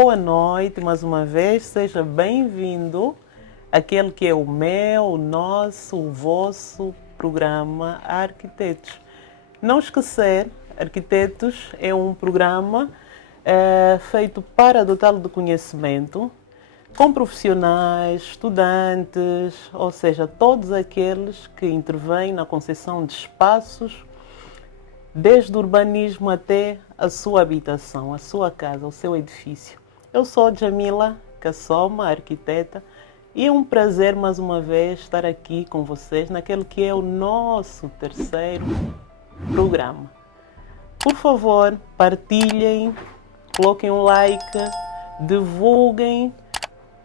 boa noite mais uma vez, seja bem-vindo àquele que é o meu, o nosso, o vosso programa Arquitetos. Não esquecer, Arquitetos é um programa feito para dotá-lo de conhecimento com profissionais, estudantes, ou seja, todos aqueles que intervêm na concessão de espaços, desde o urbanismo até a sua habitação, a sua casa, o seu edifício. Eu sou Jamila Kassoma, arquiteta, e é um prazer mais uma vez estar aqui com vocês naquele que é o nosso terceiro programa. Por favor, partilhem, coloquem um like, divulguem,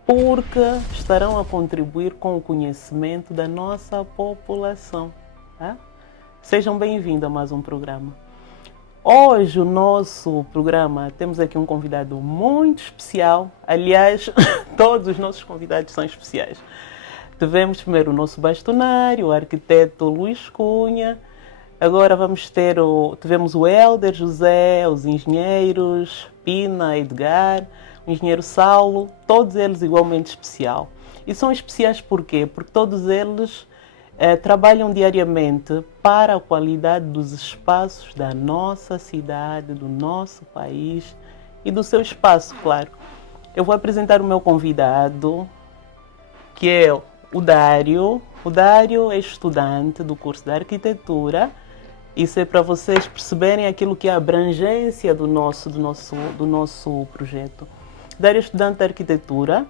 porque estarão a contribuir com o conhecimento da nossa população. Tá? Sejam bem-vindos a mais um programa. Hoje, o nosso programa, temos aqui um convidado muito especial. Aliás, todos os nossos convidados são especiais. Tivemos primeiro o nosso bastonário, o arquiteto Luís Cunha. Agora tivemos o Helder José, os engenheiros Pina, Edgar, o engenheiro Saulo, todos eles igualmente especial. E são especiais por quê? Porque todos eles trabalham diariamente para a qualidade dos espaços da nossa cidade, do nosso país e do seu espaço, claro. Eu vou apresentar o meu convidado, que é o Dário. O Dário é estudante do curso de arquitetura. Isso é para vocês perceberem aquilo que é a abrangência do nosso projeto. Dário é estudante de arquitetura,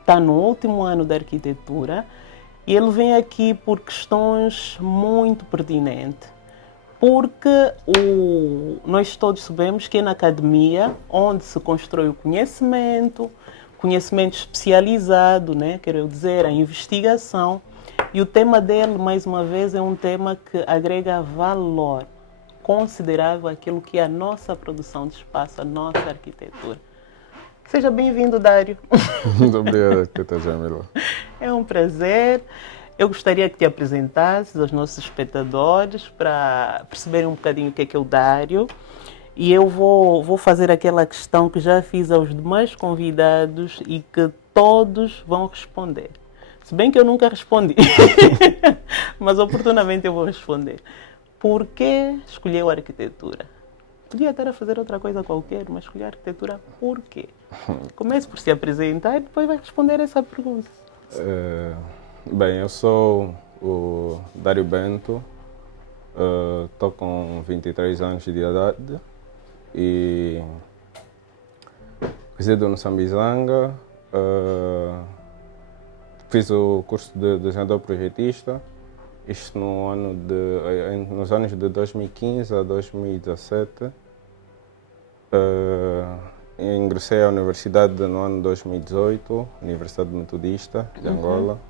está no último ano de arquitetura. E ele vem aqui por questões muito pertinentes, porque nós todos sabemos que é na academia onde se constrói o conhecimento especializado, né? Quero dizer, a investigação. E o tema dele, mais uma vez, é um tema que agrega valor considerável àquilo que é a nossa produção de espaço, a nossa arquitetura. Seja bem-vindo, Dário. Muito obrigado, arquiteta Jamila. É um prazer. Eu gostaria que te apresentasses aos nossos espectadores para perceberem um bocadinho o que é o Dário. E eu vou fazer aquela questão que já fiz aos demais convidados e que todos vão responder. Se bem que eu nunca respondi, mas oportunamente eu vou responder. Por que escolheu a arquitetura? Podia estar a fazer outra coisa qualquer, mas escolher a arquitetura por quê? Comece por se apresentar e depois vai responder essa pergunta. Bem, eu sou o Dário Bento, estou com 23 anos de idade e resido no Sambizanga. Fiz o curso de desenhador projetista, isto nos anos de 2015 a 2017. Ingressei à universidade no ano 2018, Universidade Metodista de Angola,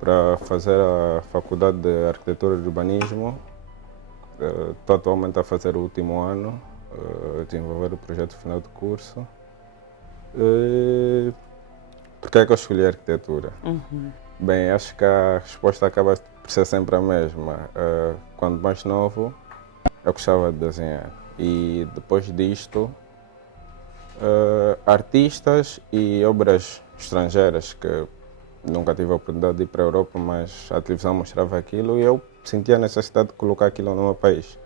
para fazer a faculdade de Arquitetura e Urbanismo. Estou atualmente a fazer o último ano, desenvolver o projeto final de curso. Por que é que eu escolhi a arquitetura? Bem, acho que a resposta acaba por ser sempre a mesma. Quando mais novo, eu gostava de desenhar. E depois disto, artistas e obras estrangeiras, que nunca tive a oportunidade de ir para a Europa, mas a televisão mostrava aquilo e eu sentia a necessidade de colocar aquilo no meu país.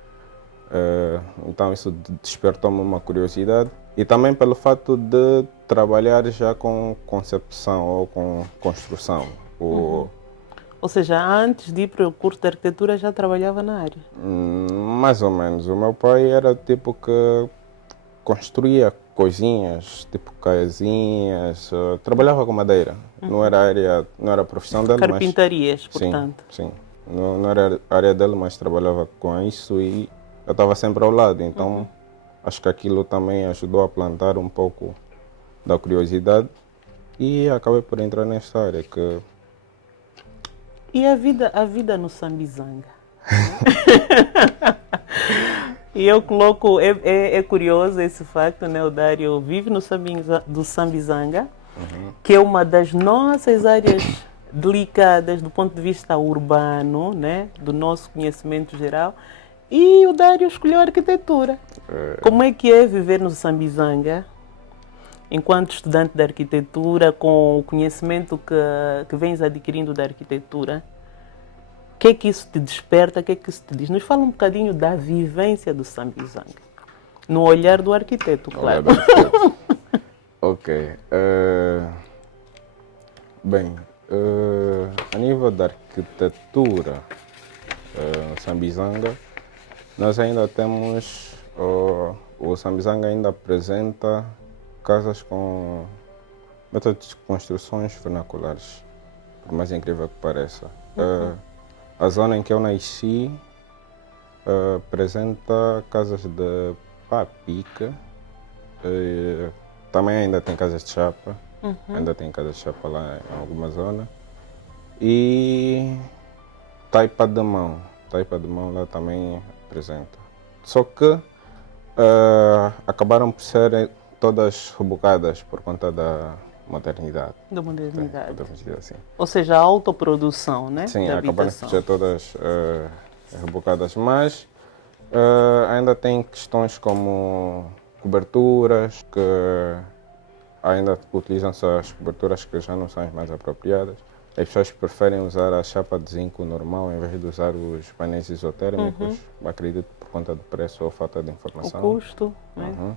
Então isso despertou-me uma curiosidade e também pelo fato de trabalhar já com concepção ou com construção. Ou seja, antes de ir para o curso de arquitetura já trabalhava na área? Mais ou menos. O meu pai era tipo que construía coisinhas, tipo casinhas, trabalhava com madeira. Não era a profissão dele, carpintarias, mas... portanto. Sim. Não era a área dele, mas trabalhava com isso e eu estava sempre ao lado. Então, acho que aquilo também ajudou a plantar um pouco da curiosidade e acabei por entrar nesta área que... E a vida no Sambizanga? E eu coloco, é curioso esse facto, né? O Dário vive no Sambizanga, que é uma das nossas áreas delicadas do ponto de vista urbano, né? Do nosso conhecimento geral. E o Dário escolheu a arquitetura. Como é que é viver no Sambizanga? enquanto estudante de arquitetura, com o conhecimento que vens adquirindo da arquitetura, o que é que isso te desperta, o que é que isso te diz? Nos fala um bocadinho da vivência do Sambizanga, no olhar do arquiteto, claro. Ok. Bem, a nível da arquitetura, Sambizanga, nós ainda temos, o Sambizanga ainda apresenta casas com métodos de construções vernaculares, por mais incrível que pareça. A zona em que eu nasci apresenta casas de pá, pica, também ainda tem casas de chapa, ainda tem casas de chapa lá em alguma zona, e taipa de mão lá também apresenta. Só que acabaram por ser todas rebocadas por conta da modernidade. Da modernidade. Podemos dizer assim. Ou seja, a autoprodução, né? Sim, da acabaram por ser todas rebocadas, mas ainda tem questões como coberturas, que ainda utilizam-se as coberturas que já não são as mais apropriadas. As pessoas preferem usar a chapa de zinco normal em vez de usar os painéis isotérmicos, acredito por conta do preço ou falta de informação. O custo, né?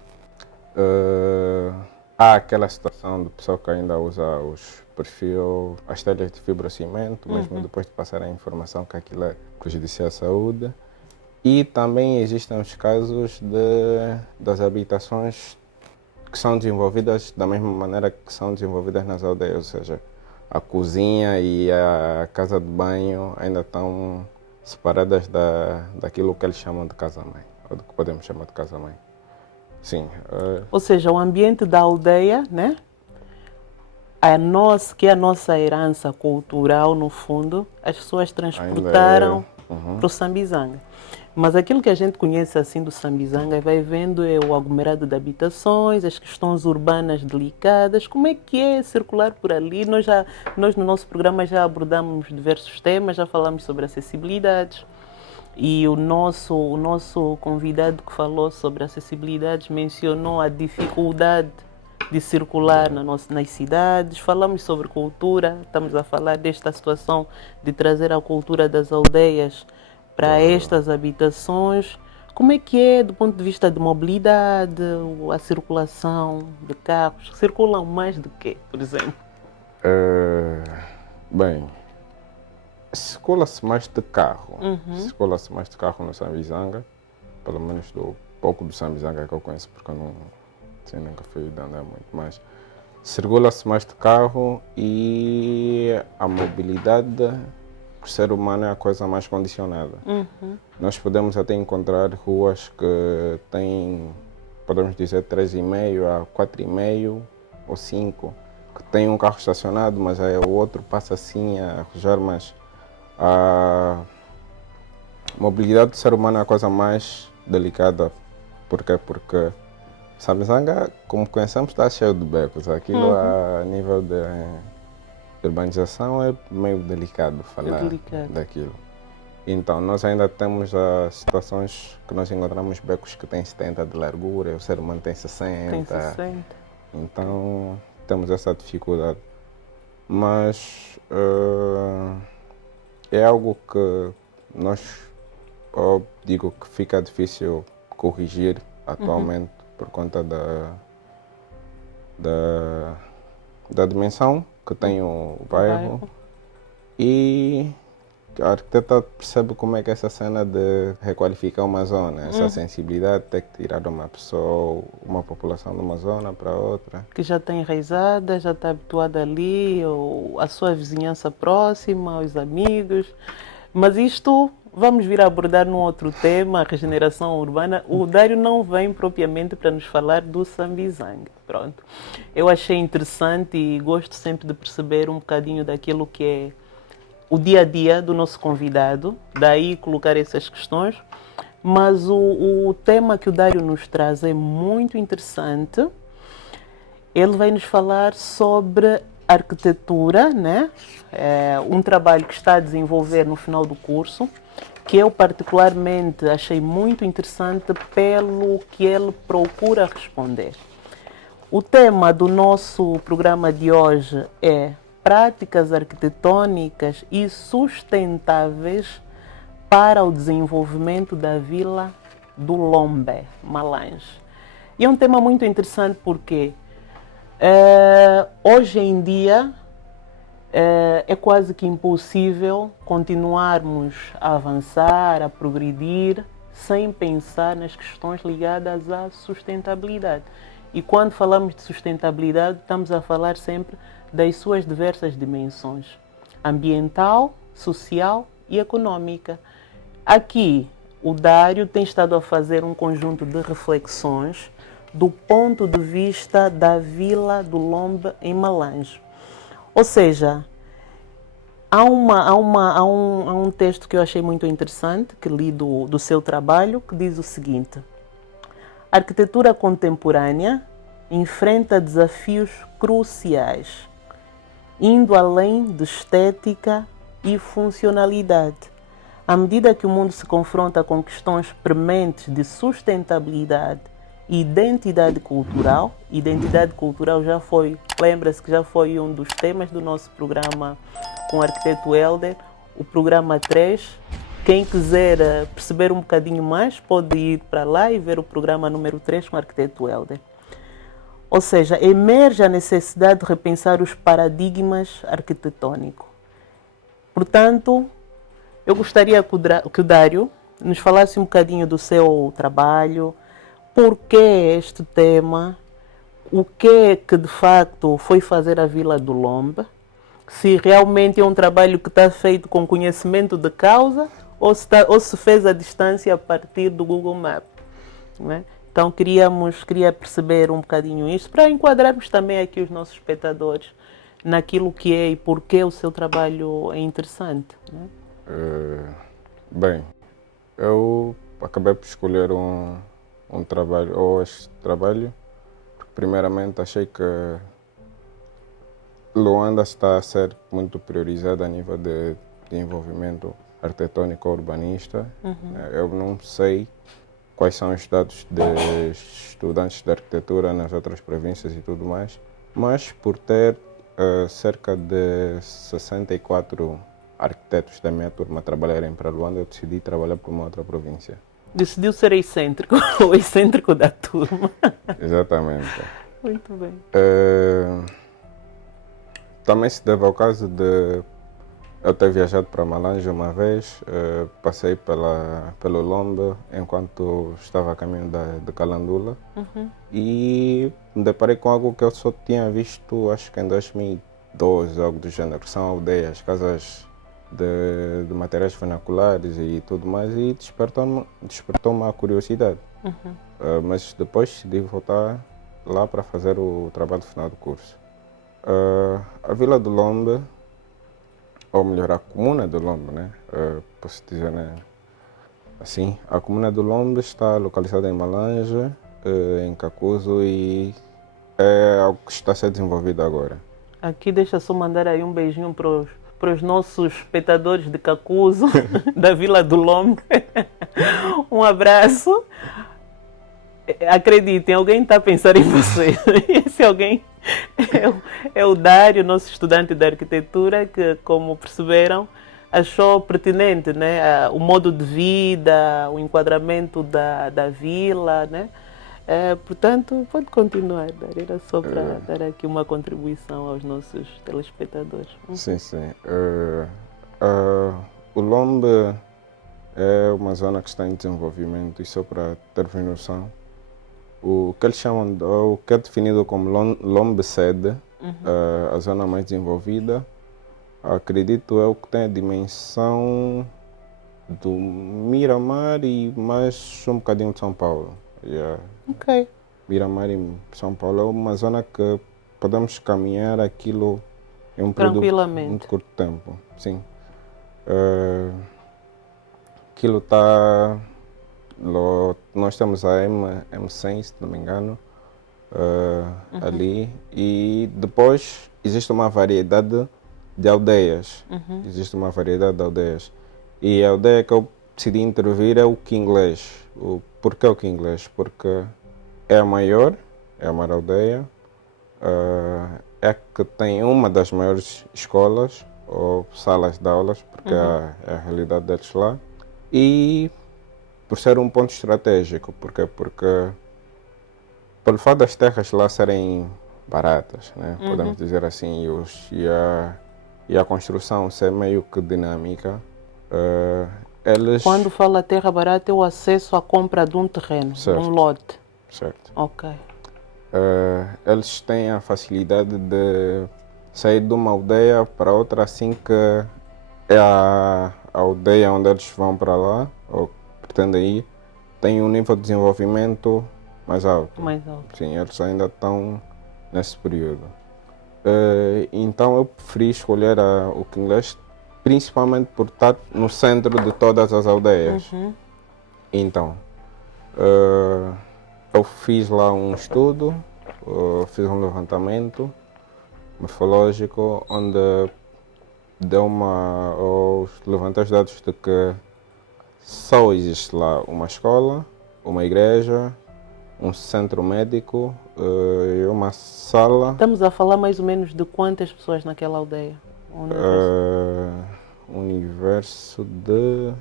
Há aquela situação do pessoal que ainda usa os perfil, as telhas de fibrocimento, mesmo depois de passar a informação que aquilo é prejudicial à saúde. E também existem os casos das habitações que são desenvolvidas da mesma maneira que são desenvolvidas nas aldeias, ou seja, a cozinha e a casa de banho ainda estão separadas daquilo que eles chamam de casa-mãe, ou do que podemos chamar de casa-mãe. Sim. Ou seja, o ambiente da aldeia, né? Que é a nossa herança cultural, no fundo, as pessoas transportaram para o Sambizanga. Mas aquilo que a gente conhece assim do Sambizanga, vai vendo é o aglomerado de habitações, as questões urbanas delicadas. Como é que é circular por ali? Nós no nosso programa já abordamos diversos temas, já falamos sobre acessibilidades. E o nosso convidado que falou sobre acessibilidade mencionou a dificuldade de circular nas cidades. Falamos sobre cultura, estamos a falar desta situação de trazer a cultura das aldeias para estas habitações. Como é que é do ponto de vista de mobilidade, a circulação de carros? Circulam mais do que, por exemplo? Bem, circula-se mais de carro. Circula-se mais de carro no Sambizanga, pelo menos do pouco do Sambizanga que eu conheço, porque eu nunca fui de andar muito, mas circula-se mais de carro e a mobilidade do ser humano é a coisa mais condicionada. Nós podemos até encontrar ruas que têm, podemos dizer, 3,5 a 4,5 ou 5, que tem um carro estacionado, mas aí o outro passa assim a arrojar, mas a mobilidade do ser humano é a coisa mais delicada. Por quê? Porque Sambizanga, como conhecemos, está cheio de becos. Aquilo a nível de urbanização é meio delicado falar daquilo. Então, nós ainda temos as situações que nós encontramos becos que têm 70 de largura, o ser humano tem 60. Então, temos essa dificuldade. Mas é algo que eu digo que fica difícil corrigir atualmente por conta da dimensão que tem o bairro. E a arquiteta percebe como é que essa cena de requalificar uma zona, essa sensibilidade de ter que tirar uma pessoa, uma população de uma zona para outra. Que já está enraizada, já está habituada ali, ou a sua vizinhança próxima, os amigos. Mas isto vamos vir a abordar num outro tema, a regeneração urbana. O Dário não vem propriamente para nos falar do Sambizanga. Pronto. Eu achei interessante e gosto sempre de perceber um bocadinho daquilo que é o dia a dia do nosso convidado, daí colocar essas questões. Mas o tema que o Dário nos traz é muito interessante. Ele vai nos falar sobre arquitetura, né? Um trabalho que está a desenvolver no final do curso, que eu particularmente achei muito interessante pelo que ele procura responder. O tema do nosso programa de hoje é práticas arquitetônicas e sustentáveis para o desenvolvimento da Vila do Lombe, Malange. E é um tema muito interessante porque hoje em dia é quase que impossível continuarmos a avançar, a progredir, sem pensar nas questões ligadas à sustentabilidade. E quando falamos de sustentabilidade, estamos a falar sempre das suas diversas dimensões: ambiental, social e econômica. Aqui, o Dário tem estado a fazer um conjunto de reflexões do ponto de vista da Vila do Lombe em Malange. Ou seja, há um texto que eu achei muito interessante, que li do seu trabalho, que diz o seguinte: a arquitetura contemporânea enfrenta desafios cruciais, indo além de estética e funcionalidade. À medida que o mundo se confronta com questões prementes de sustentabilidade e identidade cultural já foi, lembra-se que já foi um dos temas do nosso programa com o arquiteto Helder, o programa 3. Quem quiser perceber um bocadinho mais pode ir para lá e ver o programa número 3 com o arquiteto Helder. Ou seja, emerge a necessidade de repensar os paradigmas arquitetônicos. Portanto, eu gostaria que o Dário nos falasse um bocadinho do seu trabalho, por que este tema, o que de facto foi fazer a Vila do Lombe, se realmente é um trabalho que está feito com conhecimento de causa ou se fez à distância a partir do Google Maps, né? Então queria perceber um bocadinho isto, para enquadrarmos também aqui os nossos espectadores naquilo que é e por que o seu trabalho é interessante, né? Bem, eu acabei por escolher um trabalho, ou este trabalho, porque primeiramente achei que Luanda está a ser muito priorizada a nível de desenvolvimento arquitetônico urbanista. Eu não sei quais são os dados de estudantes de arquitetura nas outras províncias e tudo mais, mas por ter cerca de 64 arquitetos da minha turma a trabalharem para Luanda, eu decidi trabalhar para uma outra província. Decidiu ser excêntrico, o excêntrico da turma. Exatamente. Muito bem. Também se deve ao caso de eu ter viajado para Malange uma vez, passei pelo Lombe enquanto estava a caminho de Calandula, e me deparei com algo que eu só tinha visto, acho que em 2012, algo do gênero. São aldeias, casas de materiais vernaculares e tudo mais, e despertou-me a curiosidade. Mas depois decidi voltar lá para fazer o trabalho final do curso. A Vila do Lombe, ou melhor, a Comuna do Lombe, né? Posso dizer, né? Assim, a Comuna do Lombe está localizada em Malange, em Kakuzo, e é algo que está a ser desenvolvido agora. Aqui deixa só mandar aí um beijinho para os nossos espectadores de Kakuzo, da Vila do Lombe. Um abraço. Acreditem, alguém está a pensar em você. Esse alguém é o Dário, nosso estudante de arquitetura, que, como perceberam, achou pertinente, né, o modo de vida, o enquadramento da vila, né? Portanto, pode continuar, Dário. Era só para dar aqui uma contribuição aos nossos telespectadores. Sim, sim. O Lombe é uma zona que está em desenvolvimento, e só para termos noção, o que eles chamam, o que é definido como Lombe Sede, a zona mais desenvolvida, acredito eu que tem a dimensão do Miramar e mais um bocadinho de São Paulo. Ok. Miramar e São Paulo é uma zona que podemos caminhar aquilo em um período muito curto de tempo. Sim. Aquilo está... Nós temos a M100, se não me engano, ali, e depois existe uma variedade de aldeias. Existe uma variedade de aldeias. E a aldeia que eu decidi intervir é o Quinglês. Por que o Quinglês? Porque é a maior aldeia, é que tem uma das maiores escolas ou salas de aulas, porque é a realidade deles lá, e por ser um ponto estratégico, porque pelo fato das terras lá serem baratas, né? Podemos dizer assim, e a construção ser meio que dinâmica, eles... Quando fala terra barata, é o acesso à compra de um terreno, de um lote. Certo. Ok. Eles têm a facilidade de sair de uma aldeia para outra assim que é a aldeia onde eles vão para lá, ou pretendem ir, tem um nível de desenvolvimento mais alto. Mais alto. Sim, eles ainda estão nesse período. Então eu preferi escolher o Quinglês principalmente por estar no centro de todas as aldeias. Então, eu fiz lá um estudo, fiz um levantamento morfológico onde levantei os dados de que só existe lá uma escola, uma igreja, um centro médico e uma sala. Estamos a falar mais ou menos de quantas pessoas naquela aldeia? Um universo de...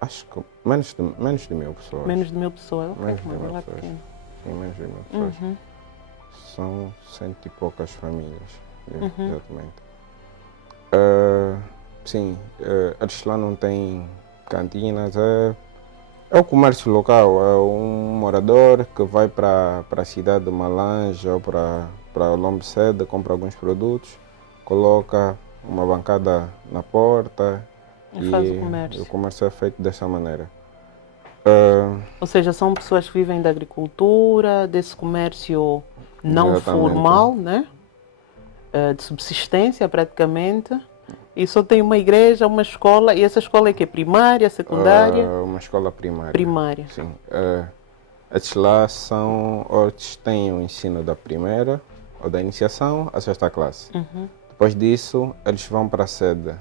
acho que menos de 1000 pessoas. Menos de 1000 pessoas? Ok, Menos de uma 1000 vila pessoas. pequena. Sim, menos de 1000 pessoas. São 100 e poucas famílias, exatamente. Sim, eles lá não têm cantinas, é o comércio local, é um morador que vai para a cidade de Malange ou para Lombocede, compra alguns produtos, coloca uma bancada na porta E faz o comércio. o comércio é feito dessa maneira. Ou seja, são pessoas que vivem da agricultura, desse comércio não Exatamente. formal, né? De subsistência praticamente. E só tem uma igreja, uma escola, e essa escola é que é primária, secundária? Uma escola primária. Primária. Sim. Estes lá eles têm o ensino da primeira, ou da iniciação, à sexta classe. Depois disso, eles vão para a sede.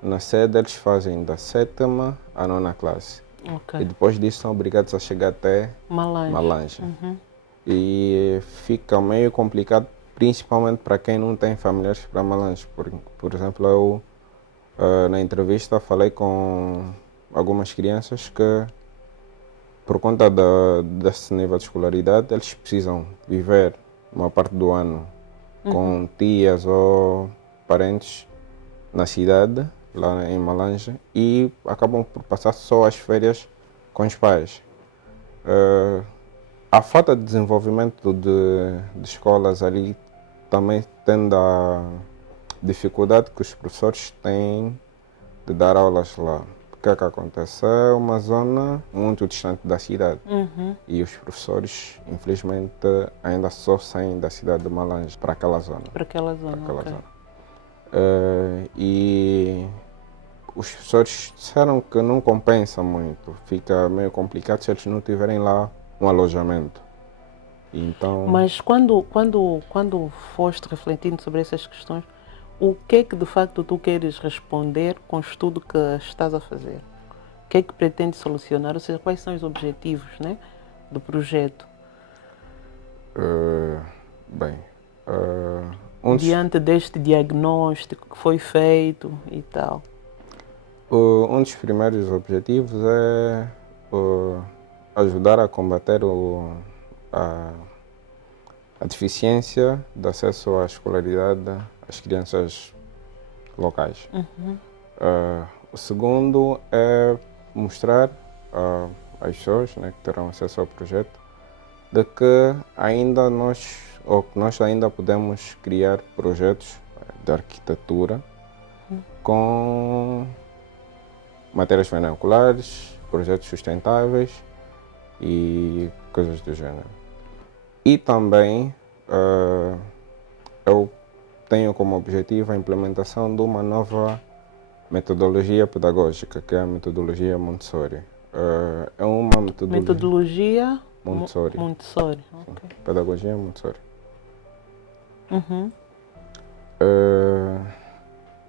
Na sede, eles fazem da sétima à nona classe. Ok. E depois disso, são obrigados a chegar até Malange. E fica meio complicado, principalmente para quem não tem familiares para Malange. Por exemplo, eu na entrevista falei com algumas crianças que, por conta desse nível de escolaridade, eles precisam viver uma parte do ano com tias ou parentes na cidade, lá em Malange, e acabam por passar só as férias com os pais. A falta de desenvolvimento de escolas ali também tende a dificuldade que os professores têm de dar aulas lá. O que é que acontece? É uma zona muito distante da cidade e os professores, infelizmente, ainda só saem da cidade de Malange para aquela zona. Para aquela zona, E os professores disseram que não compensa muito, fica meio complicado se eles não tiverem lá um alojamento. Então... Mas quando foste refletindo sobre essas questões, o que é que de facto tu queres responder com o estudo que estás a fazer? O que é que pretendes solucionar? Ou seja, quais são os objetivos, né, do projeto? Diante deste diagnóstico que foi feito e tal. Um dos primeiros objetivos é ajudar a combater a deficiência de acesso à escolaridade às crianças locais. O segundo é mostrar às pessoas, né, que terão acesso ao projeto de que nós ainda podemos criar projetos de arquitetura com matérias vernaculares, projetos sustentáveis e coisas do gênero. E também eu tenho como objetivo a implementação de uma nova metodologia pedagógica, que é a metodologia Montessori. É uma metodologia Montessori. Montessori. Okay. Pedagogia Montessori.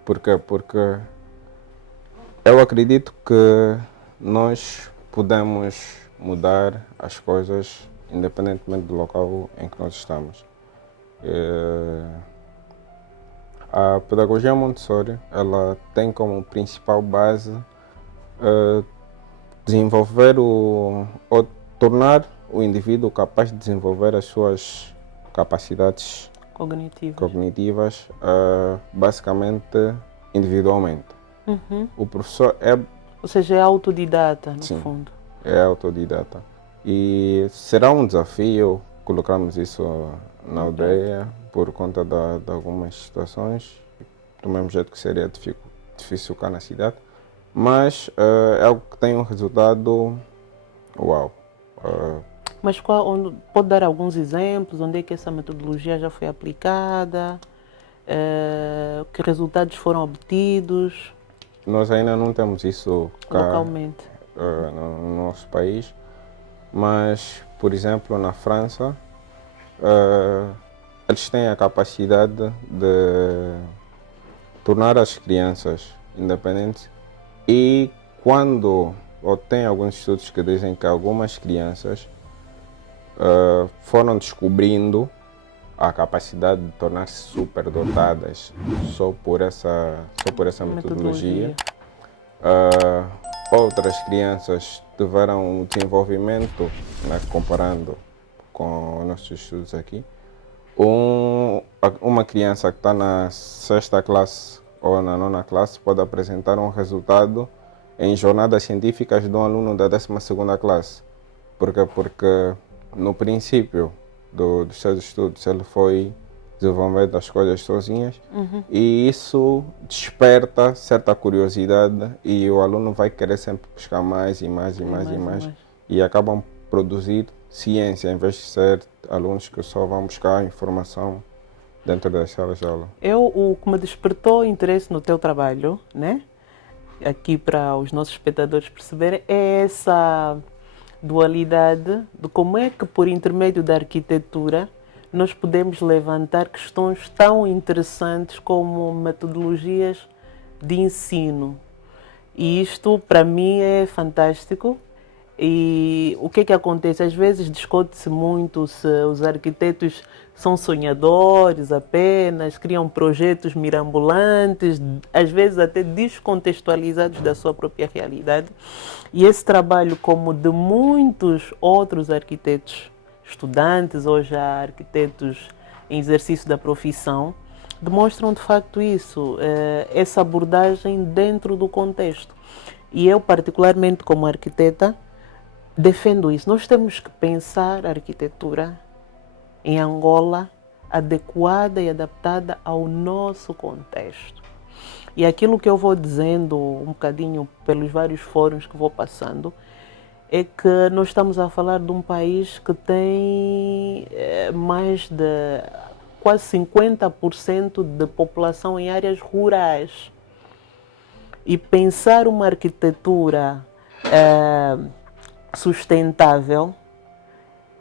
Por quê? Porque eu acredito que nós podemos mudar as coisas independentemente do local em que nós estamos. A pedagogia Montessori, ela tem como principal base desenvolver ou tornar o indivíduo capaz de desenvolver as suas capacidades cognitivas basicamente individualmente. O professor ou seja, é autodidata, no sim, fundo. É autodidata. E será um desafio colocarmos isso na aldeia por conta de algumas situações, do mesmo jeito que seria difícil cá na cidade, mas é algo que tem um resultado uau. Mas pode dar alguns exemplos, onde é que essa metodologia já foi aplicada, que resultados foram obtidos? Nós ainda não temos isso cá, localmente, no nosso país, mas, por exemplo, na França, eles têm a capacidade de tornar as crianças independentes e ou tem alguns estudos que dizem que algumas crianças foram descobrindo a capacidade de tornar-se superdotadas só por essa metodologia. Outras crianças tiveram um desenvolvimento, né, comparando com nossos estudos aqui. Uma criança que está na 6ª classe ou na 9ª classe pode apresentar um resultado em jornadas científicas de um aluno da 12ª classe. Por quê? Porque no princípio dos seus estudos ele foi desenvolvendo as coisas sozinhas e isso desperta certa curiosidade e o aluno vai querer sempre buscar mais e acabam produzir ciência em vez de ser alunos que só vão buscar informação dentro das salas de aula. O que me despertou interesse no teu trabalho, né? Aqui para os nossos espectadores perceberem, é essa dualidade de como é que por intermédio da arquitetura nós podemos levantar questões tão interessantes como metodologias de ensino. E isto, para mim, é fantástico. E o que é que acontece? Às vezes discute-se muito se os arquitetos são sonhadores apenas, criam projetos mirabolantes, às vezes até descontextualizados da sua própria realidade. E esse trabalho, como de muitos outros arquitetos, estudantes ou já arquitetos em exercício da profissão, demonstram de facto isso, essa abordagem dentro do contexto. E eu, particularmente como arquiteta, defendo isso. Nós temos que pensar a arquitetura em Angola adequada e adaptada ao nosso contexto. E aquilo que eu vou dizendo um bocadinho pelos vários fóruns que vou passando é que nós estamos a falar de um país que tem mais de quase 50% de população em áreas rurais. E pensar uma arquitetura sustentável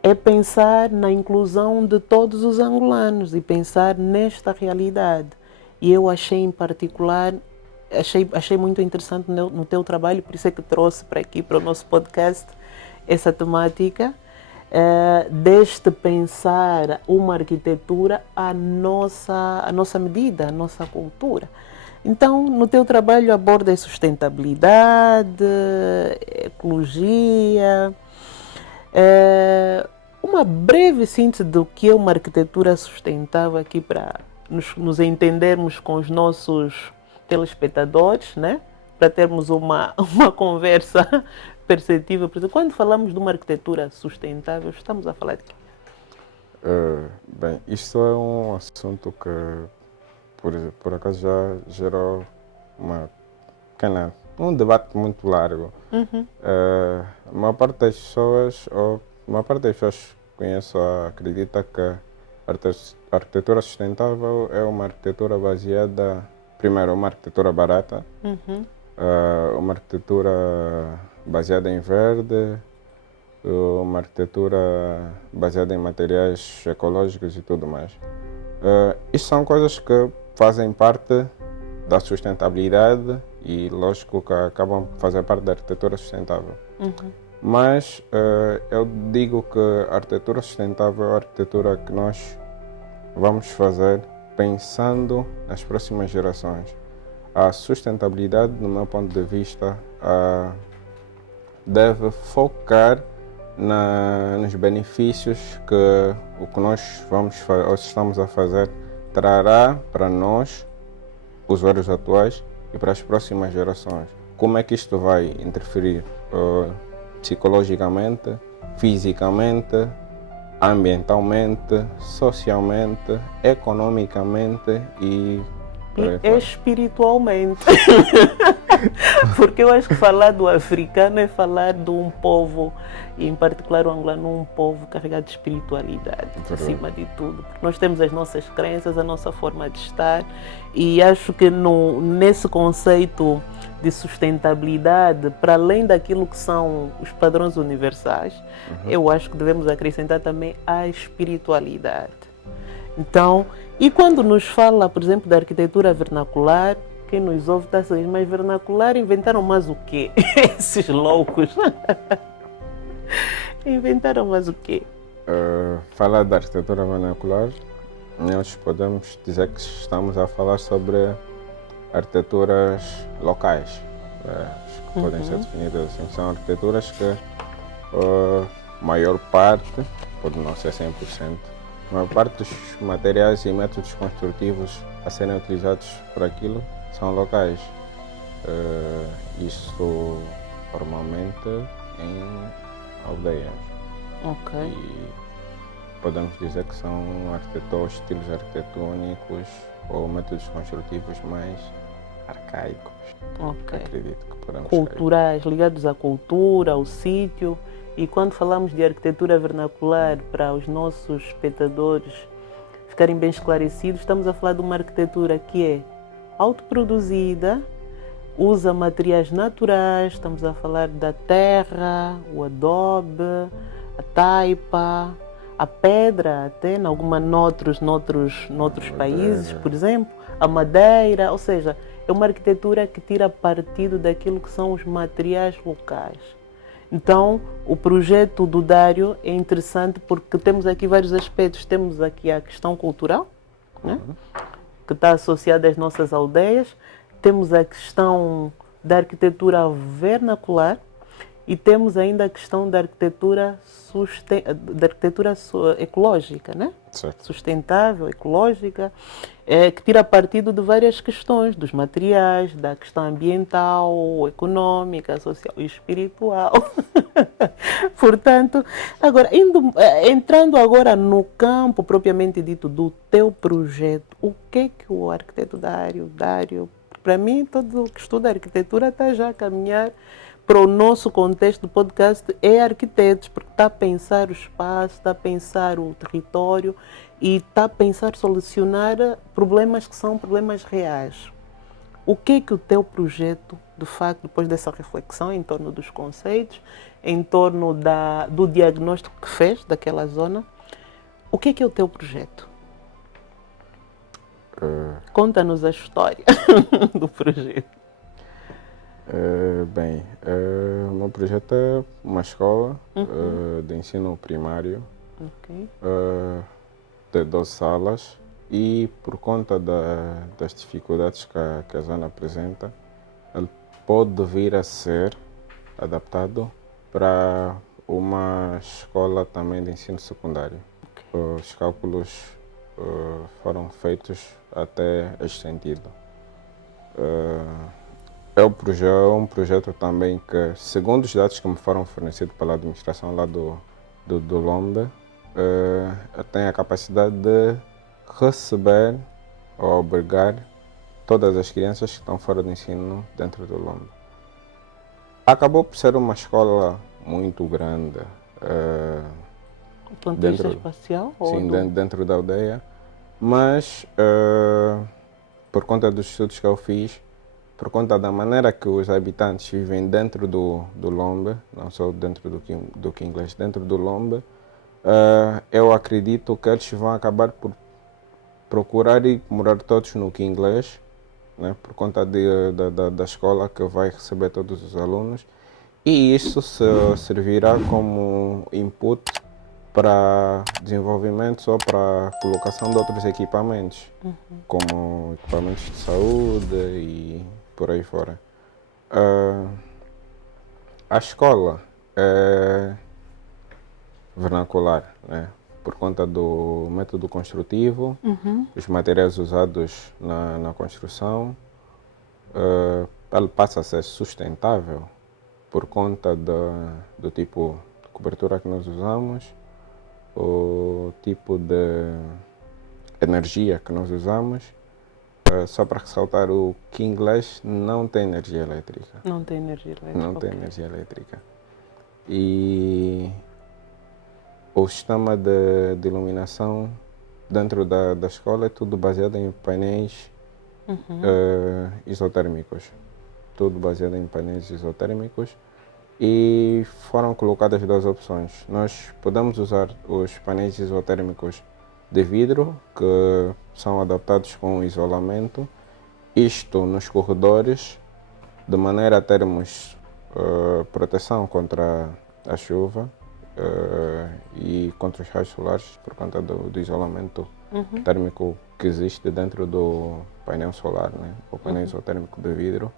é pensar na inclusão de todos os angolanos e pensar nesta realidade. E eu achei em particular, achei muito interessante no teu trabalho, por isso é que trouxe para aqui, para o nosso podcast, essa temática deste pensar uma arquitetura à nossa medida, à nossa cultura. Então, no teu trabalho abordas sustentabilidade, ecologia, uma breve síntese do que é uma arquitetura sustentável aqui para nos entendermos com os nossos telespectadores, né? Para termos uma conversa perceptível. Quando falamos de uma arquitetura sustentável, estamos a falar de quê? Bem, isto é um assunto que por acaso já gerou um debate muito largo. A maior parte das pessoas que conheço acredita que a arquitetura sustentável é uma arquitetura baseada, primeiro, uma arquitetura barata, uma arquitetura baseada em verde, uma arquitetura baseada em materiais ecológicos e tudo mais. Isto são coisas que fazem parte da sustentabilidade e, lógico, que acabam por fazer parte da arquitetura sustentável. Mas eu digo que a arquitetura sustentável é a arquitetura que nós vamos fazer pensando nas próximas gerações. A sustentabilidade, do meu ponto de vista, deve focar nos benefícios que o que nós vamos ou estamos a fazer trará para nós, usuários atuais, e para as próximas gerações. Como é que isto vai interferir psicologicamente, fisicamente, ambientalmente, socialmente, economicamente e espiritualmente. Porque eu acho que falar do africano é falar de um povo, e em particular o angolano, um povo carregado de espiritualidade, acima de tudo. Porque nós temos as nossas crenças, a nossa forma de estar, e acho que nesse conceito de sustentabilidade, para além daquilo que são os padrões universais, eu acho que devemos acrescentar também a espiritualidade. Então, e quando nos fala, por exemplo, da arquitetura vernacular, quem nos ouve está assim, mas vernacular inventaram mais o quê? Esses loucos. Inventaram mais o quê? Falar da arquitetura vernacular, nós podemos dizer que estamos a falar sobre arquiteturas locais. Acho que podem ser definidas assim. São arquiteturas que a maior parte, pode não ser 100%, a maior parte dos materiais e métodos construtivos a serem utilizados por aquilo são locais. Isso formalmente em aldeias. Ok. E podemos dizer que são estilos arquitetônicos ou métodos construtivos mais arcaicos. Ok. Acredito que podemos Culturais, ligados à cultura, ao sítio. E quando falamos de arquitetura vernacular, para os nossos espectadores ficarem bem esclarecidos, estamos a falar de uma arquitetura que é autoproduzida, usa materiais naturais, estamos a falar da terra, o adobe, a taipa, a pedra, até em noutros países, por exemplo, a madeira, ou seja, é uma arquitetura que tira partido daquilo que são os materiais locais. Então, o projeto do Dário é interessante porque temos aqui vários aspectos. Temos aqui a questão cultural, né? Que está associada às nossas aldeias. Temos a questão da arquitetura vernacular e temos ainda a questão da arquitetura ecológica, né? Certo. Sustentável, ecológica, que tira partido de várias questões, dos materiais, da questão ambiental, econômica, social e espiritual. Portanto, agora, entrando agora no campo propriamente dito do teu projeto, o que é que o arquiteto Dário, para mim, todo o que estuda arquitetura está já a caminhar para o nosso contexto do podcast, é arquitetos, porque está a pensar o espaço, está a pensar o território e está a pensar solucionar problemas que são problemas reais. O que é que o teu projeto, de facto, depois dessa reflexão em torno dos conceitos, em torno do diagnóstico que fez daquela zona, o que é o teu projeto? Conta-nos a história do projeto. O meu projeto é uma escola de ensino primário, de 12 salas, e por conta das dificuldades que a zona apresenta, ele pode vir a ser adaptado para uma escola também de ensino secundário. Os cálculos foram feitos até este sentido. É um projeto também que, segundo os dados que me foram fornecidos pela administração lá do Lombe, tem a capacidade de receber ou albergar todas as crianças que estão fora do ensino dentro do Lombe. Acabou por ser uma escola muito grande. Do ponto de vista espacial? Sim, dentro da aldeia, mas por conta dos estudos que eu fiz, por conta da maneira que os habitantes vivem dentro do Lombe, não só dentro do Quinglês, dentro do Lombe, eu acredito que eles vão acabar por procurar ir morar todos no Quinglês, né, por conta da escola que vai receber todos os alunos, E isso servirá como input para desenvolvimento ou para colocação de outros equipamentos, como equipamentos de saúde e por aí fora. A escola é vernacular, né? Por conta do método construtivo, os materiais usados na construção, ele passa a ser sustentável por conta do tipo de cobertura que nós usamos, o tipo de energia que nós usamos. Só para ressaltar, o que inglês não tem energia elétrica. Não tem energia elétrica. Não tem energia elétrica. E o sistema de iluminação dentro da escola é tudo baseado em painéis isotérmicos. Tudo baseado em painéis isotérmicos. E foram colocadas duas opções. Nós podemos usar os painéis isotérmicos de vidro, que são adaptados com isolamento, isto nos corredores, de maneira a termos proteção contra a chuva e contra os raios solares, por conta do isolamento térmico que existe dentro do painel solar, né? O painel isotérmico de vidro.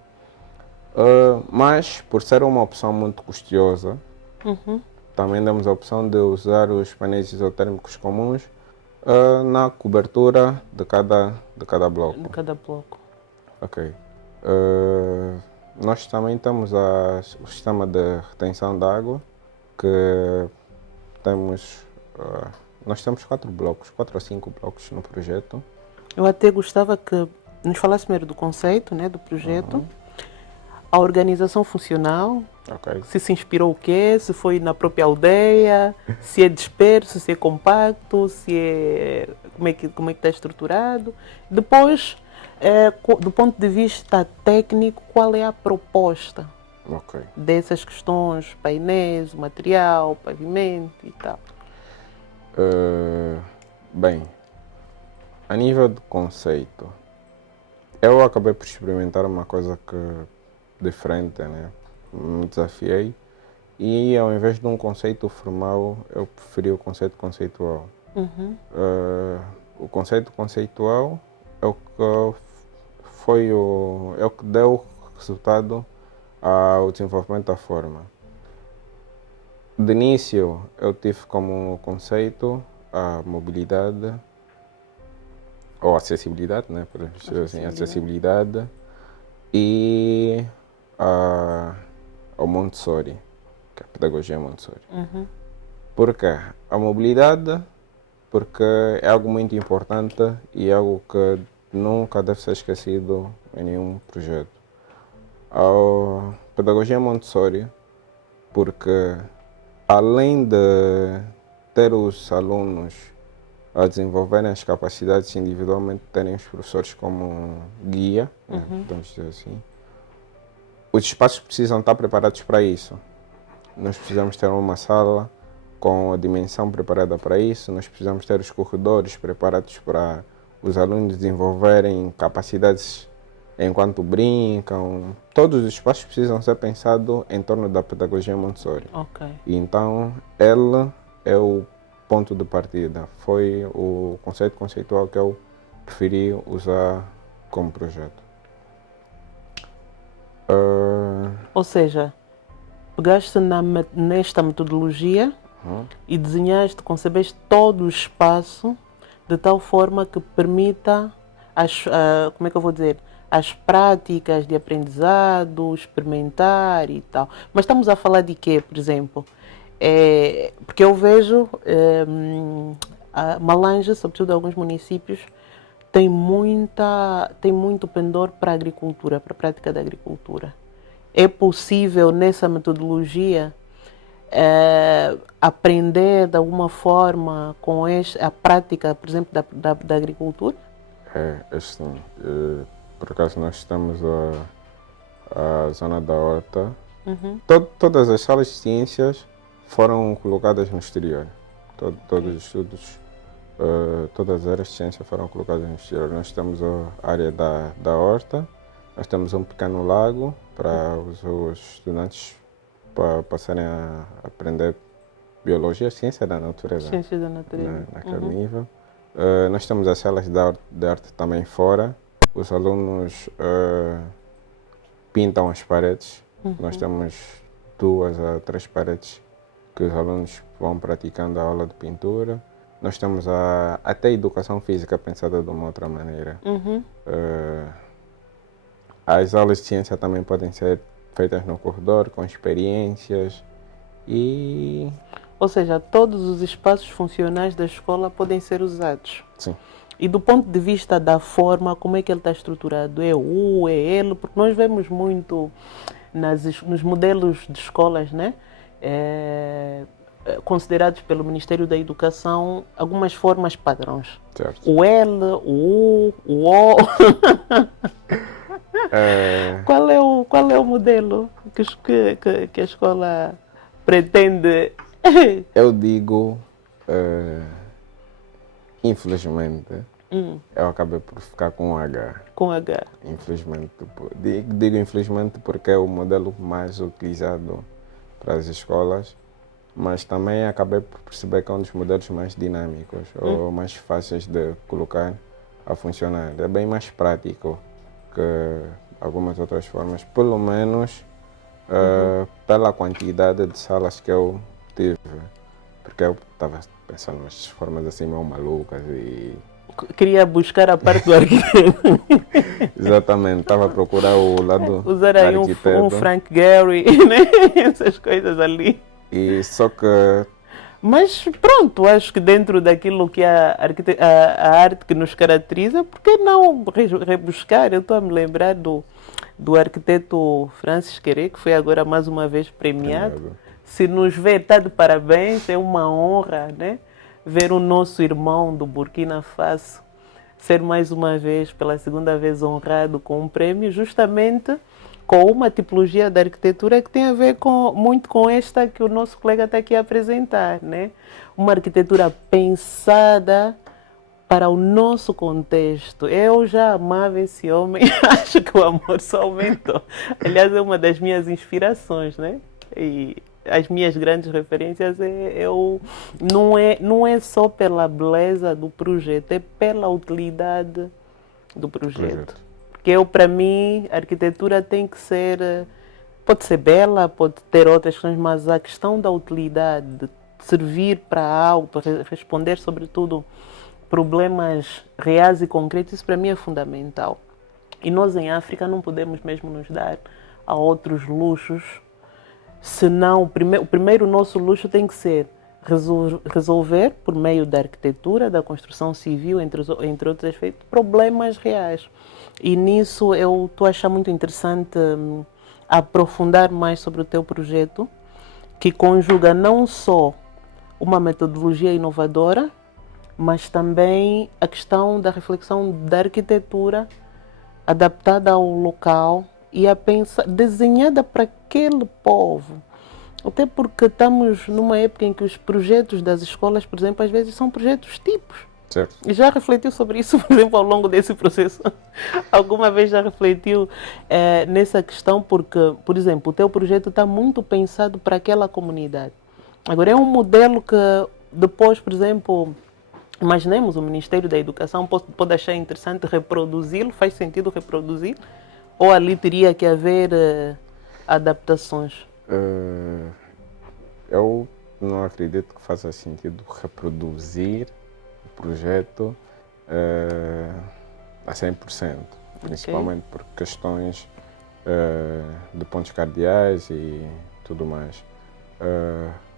Mas, por ser uma opção muito custosa, também damos a opção de usar os painéis isotérmicos comuns na cobertura de cada bloco. De cada bloco. Ok. Nós também temos o sistema de retenção de água, que temos, nós temos 4 ou 5 blocos no projeto. Eu até gostava que nos falasse primeiro do conceito, né, do projeto, a organização funcional, Ok. se inspirou o quê, se foi na própria aldeia, se é disperso, se é compacto, se é como é que está estruturado. Depois, do ponto de vista técnico, qual é a proposta Ok. dessas questões, painéis, material, pavimento e tal? Bem, a nível de conceito, eu acabei por experimentar uma coisa diferente, né? Me desafiei e, ao invés de um conceito formal, eu preferi o conceito conceitual. O conceito conceitual é o que é o que deu resultado ao desenvolvimento da forma. De início, eu tive como conceito a mobilidade ou acessibilidade, né? Por dizer assim, acessibilidade e ao Montessori, que é a pedagogia Montessori. Por quê? A mobilidade, porque é algo muito importante e algo que nunca deve ser esquecido em nenhum projeto. A pedagogia Montessori, porque além de ter os alunos a desenvolverem as capacidades individualmente, terem os professores como guia, né, podemos dizer assim, os espaços precisam estar preparados para isso. Nós precisamos ter uma sala com a dimensão preparada para isso, nós precisamos ter os corredores preparados para os alunos desenvolverem capacidades enquanto brincam. Todos os espaços precisam ser pensados em torno da pedagogia Montessori. Ok. E então, ele é o ponto de partida. Foi o conceito conceitual que eu preferi usar como projeto. Ou seja, pegaste nesta metodologia e desenhaste, concebeste todo o espaço de tal forma que permita como é que eu vou dizer, as práticas de aprendizado, experimentar e tal. Mas estamos a falar de quê, por exemplo? Porque eu vejo a Malanje, sobretudo alguns municípios, tem muito pendor para a agricultura, para a prática da agricultura. É possível, nessa metodologia, aprender de alguma forma com a prática, por exemplo, da agricultura? É assim. Por acaso nós estamos a zona da horta. Todas as salas de ciências foram colocadas no exterior. Todos os estudos, todas as áreas de ciência foram colocadas no exterior. Nós temos a área da horta, nós temos um pequeno lago para os estudantes para passarem a aprender biologia, ciência da natureza. Ciência da natureza. Naquele nível. Nós temos as salas de arte também fora. Os alunos pintam as paredes. Nós temos 2 a 3 paredes que os alunos vão praticando a aula de pintura. Nós temos até a educação física pensada de uma outra maneira. As aulas de ciência também podem ser feitas no corredor, com experiências e... Ou seja, todos os espaços funcionais da escola podem ser usados. Sim. E do ponto de vista da forma, como é que ele está estruturado? É U, é L? Porque nós vemos muito nos modelos de escolas, né? Considerados pelo Ministério da Educação, algumas formas padrões. Certo. O L, o U, o O. Qual é o modelo que a escola pretende? Eu digo, infelizmente, eu acabei por ficar com H. Com H. Infelizmente. Digo infelizmente porque é o modelo mais utilizado para as escolas, mas também acabei por perceber que é um dos modelos mais dinâmicos ou mais fáceis de colocar a funcionar. É bem mais prático que algumas outras formas, pelo menos pela quantidade de salas que eu tive, porque eu estava pensando umas formas assim meio malucas e... Queria buscar a parte do arquiteto. Exatamente, estava a procurar o lado usar aí arquiteto. um Frank Gehry, né? Essas coisas ali. E só que... Mas pronto, acho que dentro daquilo que a arte que nos caracteriza, por que não rebuscar? Eu estou a me lembrar do arquiteto Francis Queré, que foi agora mais uma vez premiado. Se nos vê, está de parabéns, é uma honra, né? Ver o nosso irmão do Burkina Faso ser mais uma vez, pela segunda vez, honrado com um prêmio, justamente com uma tipologia de arquitetura que tem a ver muito com esta que o nosso colega está aqui a apresentar, né? Uma arquitetura pensada para o nosso contexto. Eu já amava esse homem, acho que o amor só aumentou. Aliás, é uma das minhas inspirações, né? E as minhas grandes referências não é só pela beleza do projeto, é pela utilidade do projeto. Porque para mim, a arquitetura tem que ser, pode ser bela, pode ter outras questões, mas a questão da utilidade, de servir para algo, para responder sobretudo problemas reais e concretos, isso para mim é fundamental. E nós em África não podemos mesmo nos dar a outros luxos, senão o primeiro nosso luxo tem que ser resolver, por meio da arquitetura, da construção civil, entre outros efeitos, problemas reais. E nisso eu estou a achar muito interessante aprofundar mais sobre o teu projeto, que conjuga não só uma metodologia inovadora, mas também a questão da reflexão da arquitetura adaptada ao local e desenhada para aquele povo. Até porque estamos numa época em que os projetos das escolas, por exemplo, às vezes são projetos tipos. Certo. E já refletiu sobre isso, por exemplo, ao longo desse processo? Alguma vez já refletiu nessa questão? Porque, por exemplo, o teu projeto está muito pensado para aquela comunidade. Agora, é um modelo que depois, por exemplo, imaginemos o Ministério da Educação pode achar interessante reproduzi-lo, faz sentido reproduzir? Ou ali teria que haver adaptações? Eu não acredito que faça sentido reproduzir o projeto a 100%, principalmente por questões de pontos cardeais e tudo mais.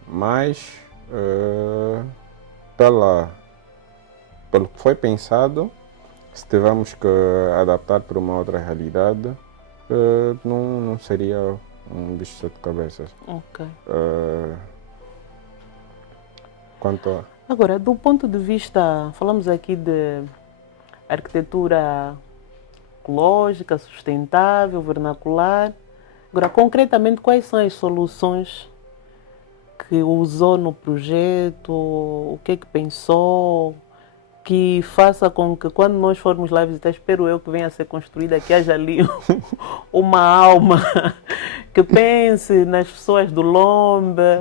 Mas, pelo que foi pensado, se tivermos que adaptar para uma outra realidade, não seria um bicho de 7 cabeças. Ok. Agora, do ponto de vista, falamos aqui de arquitetura ecológica, sustentável, vernacular. Agora, concretamente, quais são as soluções que usou no projeto? O que é que pensou? Que faça com que quando nós formos lá visitar, espero eu que venha a ser construída, que haja ali uma alma que pense nas pessoas do Lombe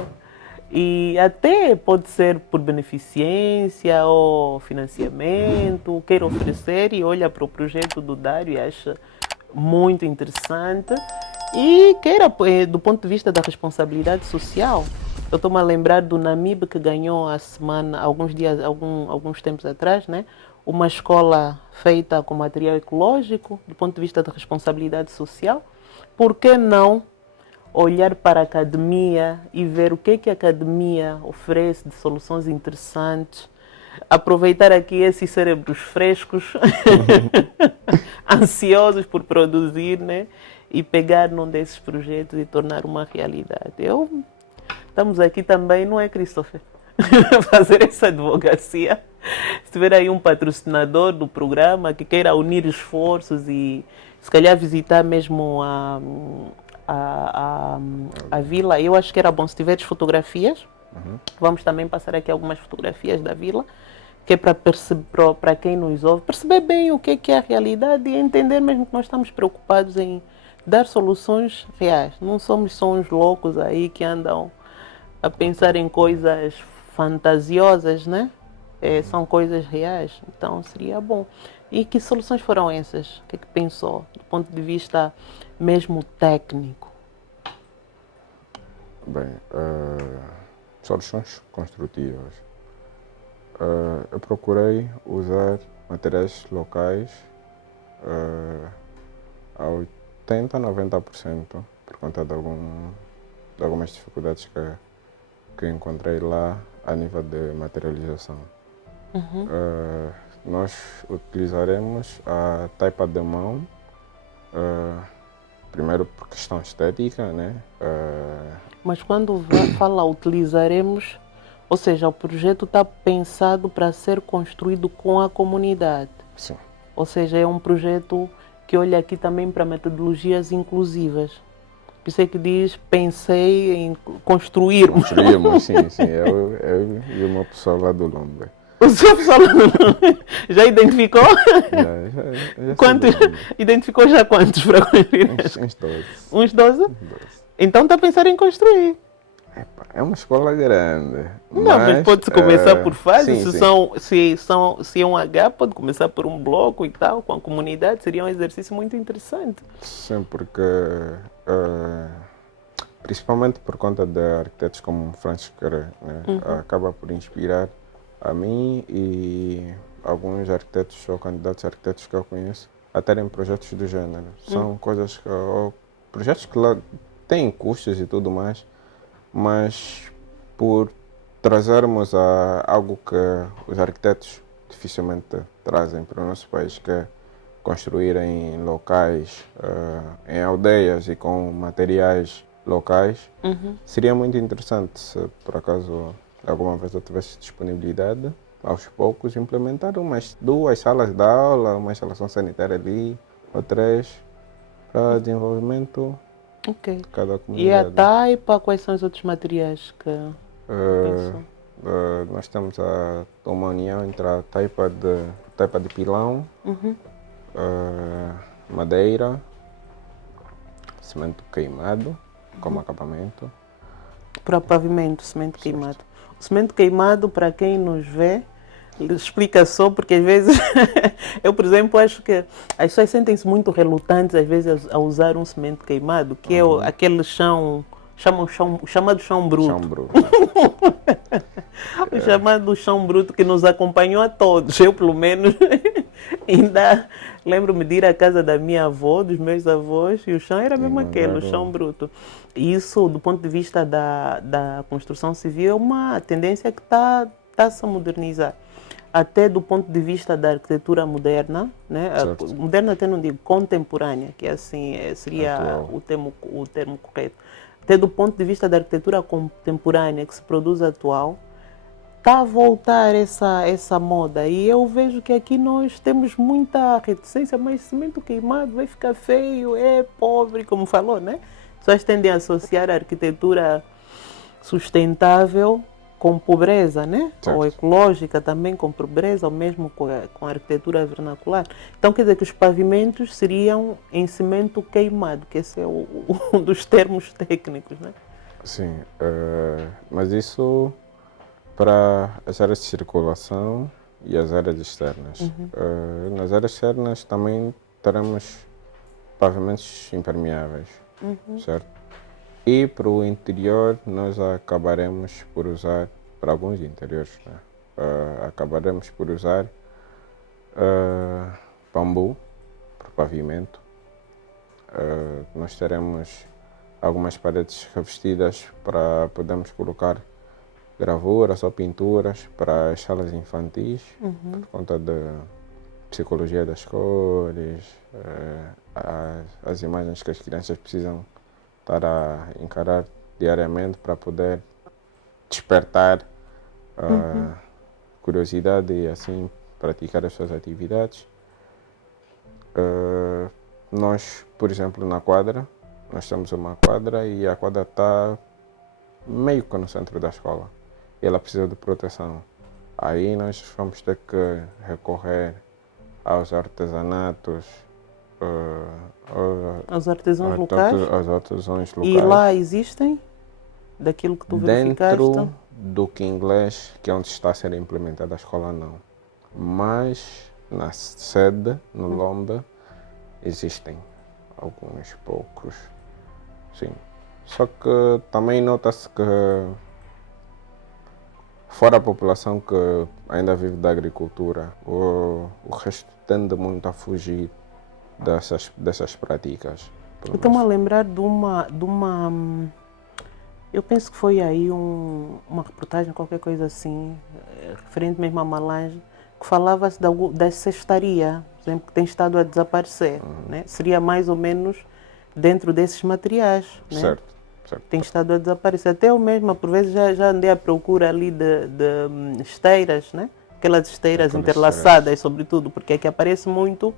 e até pode ser por beneficência ou financiamento, queira oferecer e olha para o projeto do Dário e acha muito interessante e queira do ponto de vista da responsabilidade social. Eu estou-me a lembrar do Namib que ganhou a semana, alguns tempos atrás, né? Uma escola feita com material ecológico, do ponto de vista da responsabilidade social. Por que não olhar para a academia e ver o que a academia oferece de soluções interessantes? Aproveitar aqui esses cérebros frescos, ansiosos por produzir, né? E pegar num desses projetos e tornar uma realidade. Estamos aqui também, não é, Christopher? Fazer essa advocacia. Se tiver aí um patrocinador do programa que queira unir esforços e se calhar visitar mesmo a vila, eu acho que era bom se tiveres fotografias. Vamos também passar aqui algumas fotografias da vila, que é para quem nos ouve, perceber bem o que é a realidade e entender mesmo que nós estamos preocupados em dar soluções reais. Não somos só uns loucos aí que andam a pensar em coisas fantasiosas, né? São coisas reais, então seria bom. E que soluções foram essas? O que é que pensou, do ponto de vista mesmo técnico? Bem, soluções construtivas. Eu procurei usar materiais locais a 80% a 90% por conta de algumas dificuldades que encontrei lá a nível de materialização. Nós utilizaremos a taipa de mão, primeiro por questão estética, né? Mas quando fala utilizaremos, ou seja, o projeto está pensado para ser construído com a comunidade. Sim. Ou seja, é um projeto que olha aqui também para metodologias inclusivas. Por isso é que diz, pensei em construirmos. Construímos, sim. Eu e uma pessoa lá do Lombe. O senhor pessoal já identificou? Já Quantos? Identificou já quantos para construir? Uns 12. Uns 12? 12. Então está a pensar em construir. É uma escola grande. Não, mas pode-se começar por fases. Sim. Se é um H, pode começar por um bloco e tal, com a comunidade. Seria um exercício muito interessante. Sim, porque principalmente por conta de arquitetos como Francisco Queré, né? Acaba por inspirar a mim e alguns arquitetos ou candidatos a arquitetos que eu conheço a terem projetos do gênero. São coisas projetos que lá têm custos e tudo mais, mas por trazermos algo que os arquitetos dificilmente trazem para o nosso país, que é construir em locais, em aldeias e com materiais locais, seria muito interessante se por acaso alguma vez eu tivesse disponibilidade, aos poucos implementar umas 2 salas de aula, uma instalação sanitária ali, ou 3, para desenvolvimento de cada comunidade. E a taipa, quais são os outros materiais que pensou? Nós temos uma união entre a taipa de pilão, madeira, cimento queimado como acabamento. Para pavimento, cimento queimado. O cimento queimado, para quem nos vê, explica só, porque às vezes, eu por exemplo acho que as pessoas sentem-se muito relutantes às vezes a usar um cimento queimado, que é aquele chão, o chamado chão bruto. Chão bruto. O chamado chão bruto que nos acompanhou a todos. Eu pelo menos ainda lembro-me de ir à casa da minha avó, dos meus avós, e o chão era mesmo aquele, o chão bruto. Isso, do ponto de vista da construção civil, é uma tendência que está se a modernizar. Até do ponto de vista da arquitetura moderna, né? Moderna até não digo, contemporânea, que assim seria o termo correto. Até do ponto de vista da arquitetura contemporânea que se produz atual, está a voltar essa moda. E eu vejo que aqui nós temos muita reticência, mas cimento queimado vai ficar feio, é pobre, como falou, né? As pessoas tendem a associar a arquitetura sustentável com pobreza, né? Certo. Ou ecológica também com pobreza, ou mesmo com a arquitetura vernacular. Então quer dizer que os pavimentos seriam em cimento queimado, que esse é um dos termos técnicos, né? Sim, mas isso para as áreas de circulação e as áreas externas. Nas áreas externas também teremos pavimentos impermeáveis, certo? E para o interior nós acabaremos por usar, para alguns interiores, né? Acabaremos por usar bambu para o pavimento. Nós teremos algumas paredes revestidas para podermos colocar gravuras ou pinturas para as salas infantis, por conta da psicologia das cores, as imagens que as crianças precisam estar a encarar diariamente para poder despertar curiosidade e assim praticar as suas atividades. Nós, por exemplo, na quadra, nós temos uma quadra e a quadra está meio que no centro da escola e ela precisa de proteção. Aí nós vamos ter que recorrer aos artesanatos, Os artesãos locais. aos artesãos locais. E lá existem? Daquilo que tu verificaste? Dentro do que inglês, que é onde está a ser implementada a escola, não. Mas na sede, no Lomba, existem alguns poucos, sim. Só que também nota-se que fora a população que ainda vive da agricultura, o resto tende muito a fugir dessas práticas. Eu estou-me a lembrar de uma. Eu penso que foi aí uma reportagem, qualquer coisa assim, referente mesmo a Malange, que falava-se da cestaria, por exemplo, que tem estado a desaparecer. Né? Seria mais ou menos dentro desses materiais. Né? Certo. Tem estado a desaparecer. Até eu mesma, por vezes, já andei à procura ali de esteiras, né? Aquelas esteiras interlaçadas, sobretudo, porque a que aparece muito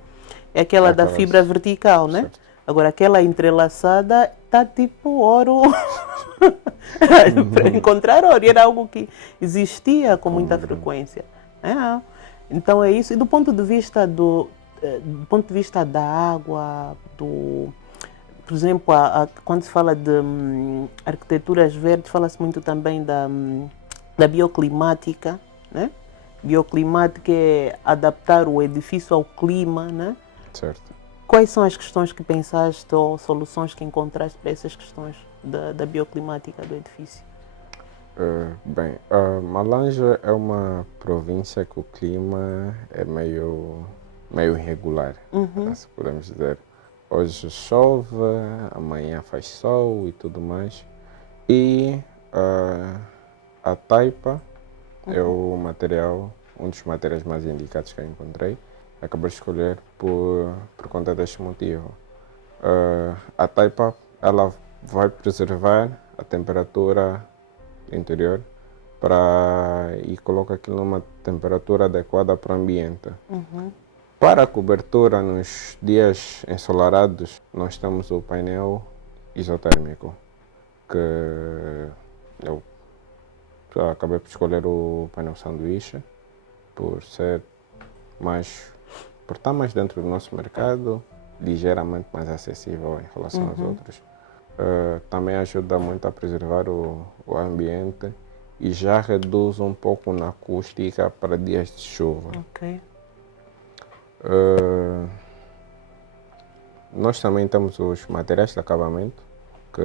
é aquela da fibra vertical, né? Certo. Agora, aquela entrelaçada está tipo ouro. Para encontrar ouro, era algo que existia com muita frequência. Então é isso. E do ponto de vista da água, por exemplo, quando se fala de arquiteturas verdes, fala-se muito também da bioclimática, né? Bioclimática é adaptar o edifício ao clima, né? Certo. Quais são as questões que pensaste ou soluções que encontraste para essas questões da bioclimática do edifício? Bem, Malange é uma província que o clima é meio irregular, se podemos dizer. Hoje chove, amanhã faz sol e tudo mais. E a taipa é um dos materiais mais indicados que eu encontrei. Acabei de escolher por conta deste motivo. A taipa, ela vai preservar a temperatura interior e coloca aquilo numa temperatura adequada para o ambiente. Para a cobertura nos dias ensolarados, nós temos o painel isotérmico, que eu acabei por escolher o painel sanduíche, por estar mais dentro do nosso mercado, ligeiramente mais acessível em relação aos outros. Também ajuda muito a preservar o ambiente e já reduz um pouco na acústica para dias de chuva. Ok. Nós também temos os materiais de acabamento que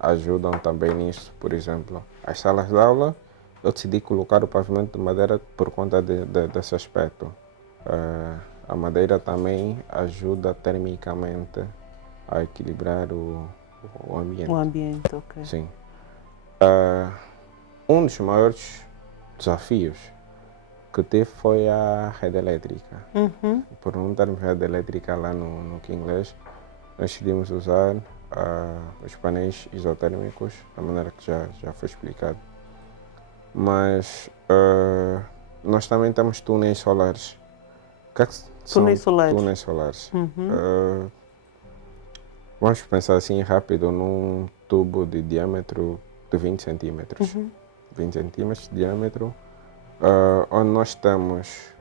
ajudam também nisso. Por exemplo, as salas de aula, eu decidi colocar o pavimento de madeira por conta desse aspecto. A madeira também ajuda termicamente a equilibrar o ambiente. O ambiente, ok. Sim. Um dos maiores desafios que teve foi a rede elétrica. Por não termos rede elétrica lá no inglês, nós decidimos usar os painéis isotérmicos, da maneira que já foi explicado. Mas nós também temos túneis solares. O que é que são Túneis solares. túneis solares? Vamos pensar assim rápido num tubo de diâmetro de 20 centímetros. 20 centímetros de diâmetro, onde nós temos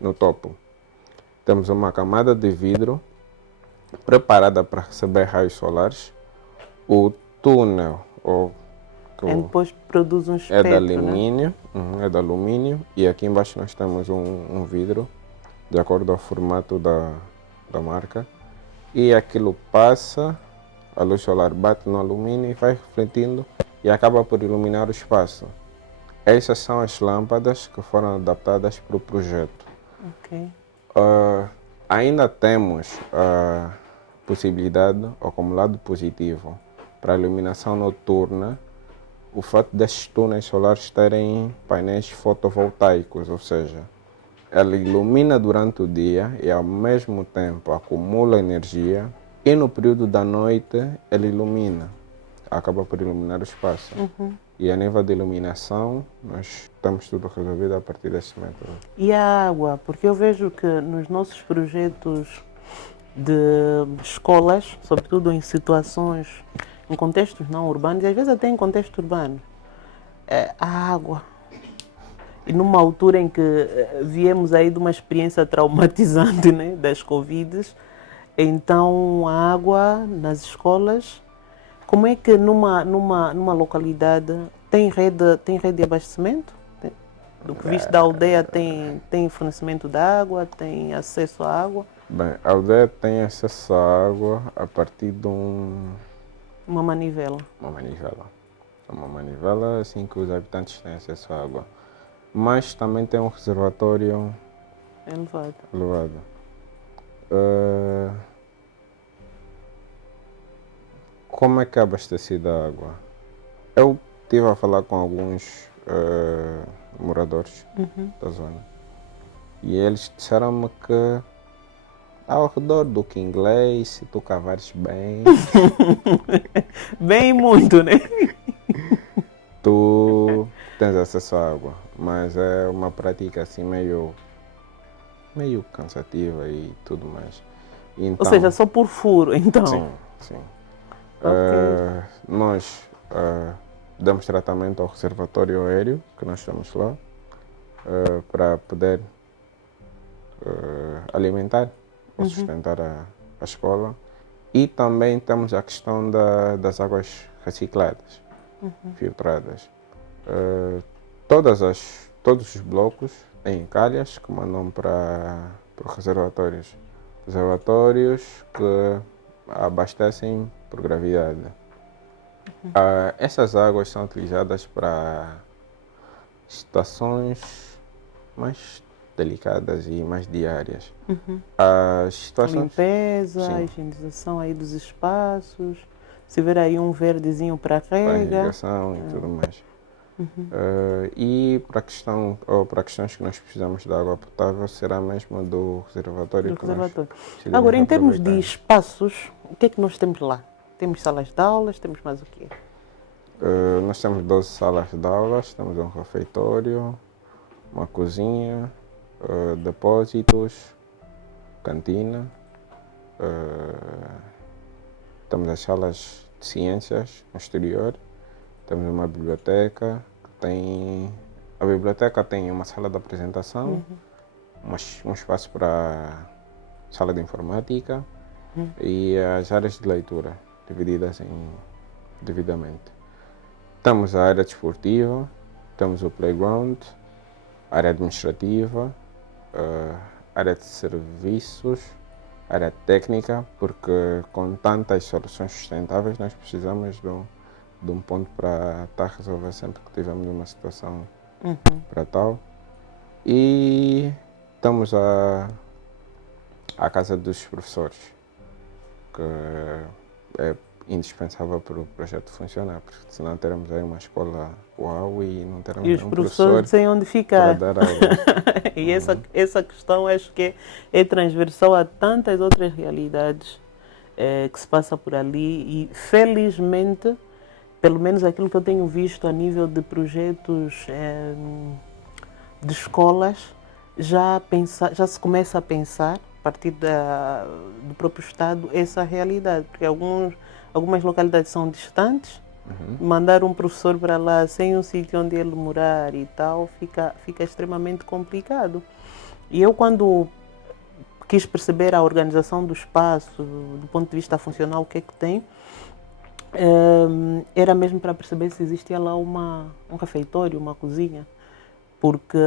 no topo, temos uma camada de vidro preparada para receber raios solares. O túnel E depois produz um é espectro, de alumínio, né? é de alumínio, e aqui embaixo nós temos um vidro de acordo ao formato da marca, e aquilo passa, a luz solar bate no alumínio e vai refletindo e acaba por iluminar o espaço. Essas são as lâmpadas que foram adaptadas para o projeto. Ok. Ainda temos a possibilidade, ou como lado positivo, para a iluminação noturna, o fato destes túneis solares terem painéis fotovoltaicos, ou seja, ela ilumina durante o dia e ao mesmo tempo acumula energia, e no período da noite ela ilumina, acaba por iluminar o espaço. E a nível de iluminação, nós temos tudo resolvido a partir desse método. E a água? Porque eu vejo que nos nossos projetos de escolas, sobretudo em situações, em contextos não urbanos, e às vezes até em contexto urbano, a água. E numa altura em que viemos aí de uma experiência traumatizante, né, das Covides, então a água nas escolas, como é que numa localidade tem rede de abastecimento? Do que visto da aldeia tem fornecimento de água, tem acesso à água? Bem, a aldeia tem acesso à água a partir de Uma manivela. uma manivela. Uma manivela, assim que os habitantes têm acesso à água. Mas também tem um reservatório Elevado. elevado. Como é que é abastecida a água? Eu estive a falar com alguns moradores da zona e eles disseram-me que ao redor do Kingley, se tu cavares bem, Bem muito, né? tu tens acesso à água, mas é uma prática assim meio cansativa e tudo mais. Então, Ou seja, só por furo, então. sim, sim. Ok. Nós damos tratamento ao reservatório aéreo que nós temos lá para poder alimentar ou sustentar a escola, e também temos a questão das águas recicladas, filtradas. Todos os blocos têm calhas que mandam para reservatórios que abastecem por gravidade. Essas águas são utilizadas para situações mais delicadas e mais diárias. As situações... Limpeza, Sim. higienização aí dos espaços. Se ver aí um verdezinho para para rega. irrigação e tudo mais. E para questões que nós precisamos de água potável, será mesmo do reservatório Do que nós reservatório. precisamos Agora, em termos de aproveitar. espaços, o que é que nós temos lá? Temos salas de aulas, temos mais o quê? Nós temos 12 salas de aulas, temos um refeitório, uma cozinha, depósitos, cantina, temos as salas de ciências no exterior, temos uma biblioteca a biblioteca tem uma sala de apresentação, um espaço para sala de informática e as áreas de leitura divididas devidamente. Temos a área desportiva, temos o playground, a área administrativa, área de serviços, área técnica, porque com tantas soluções sustentáveis nós precisamos de um ponto para estar a resolver sempre que tivermos uma situação para tal. E temos a casa dos professores, que é indispensável para o projeto funcionar, porque senão teremos aí uma escola uau e não teremos E os nenhum professores têm onde para ficar. dar aula. E essa questão acho que é transversal a tantas outras realidades que se passa por ali, e felizmente, pelo menos aquilo que eu tenho visto a nível de projetos de escolas, já se começa a pensar, a partir do próprio Estado, essa realidade, porque algumas localidades são distantes, Mandar um professor para lá sem um sítio onde ele morar e tal, fica extremamente complicado. E eu, quando quis perceber a organização do espaço, do ponto de vista funcional, o que é que tem, era mesmo para perceber se existia lá um refeitório, uma cozinha, porque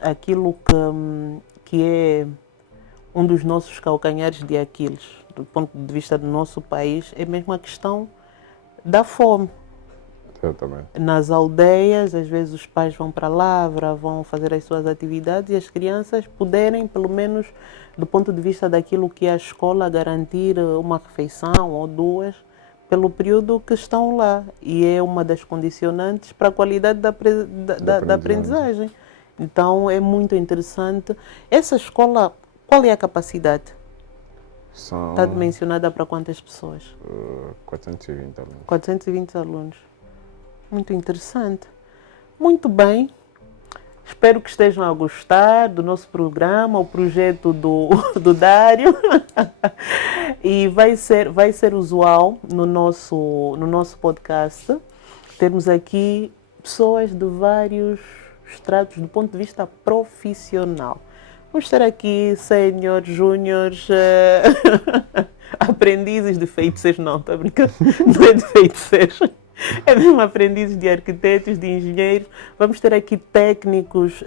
aquilo que é um dos nossos calcanhares de Aquiles, do ponto de vista do nosso país, é mesmo a questão da fome. Exatamente. Nas aldeias, às vezes os pais vão para a lavra, vão fazer as suas atividades e as crianças poderem, pelo menos do ponto de vista daquilo que é a escola, garantir uma refeição ou duas pelo período que estão lá. E é uma das condicionantes para a qualidade da aprendizagem. Então é muito interessante. Essa escola, qual é a capacidade? Está dimensionada para quantas pessoas? 420 alunos. 420 alunos. Muito interessante. Muito bem. Espero que estejam a gostar do nosso programa, o projeto do Dário. E vai ser usual no nosso podcast termos aqui pessoas de vários estratos do ponto de vista profissional. Vamos ter aqui séniores, júniores, aprendizes de feiticeiros. Não, estou brincando. Não é de feiticeiros. É mesmo aprendizes de arquitetos, de engenheiros. Vamos ter aqui técnicos,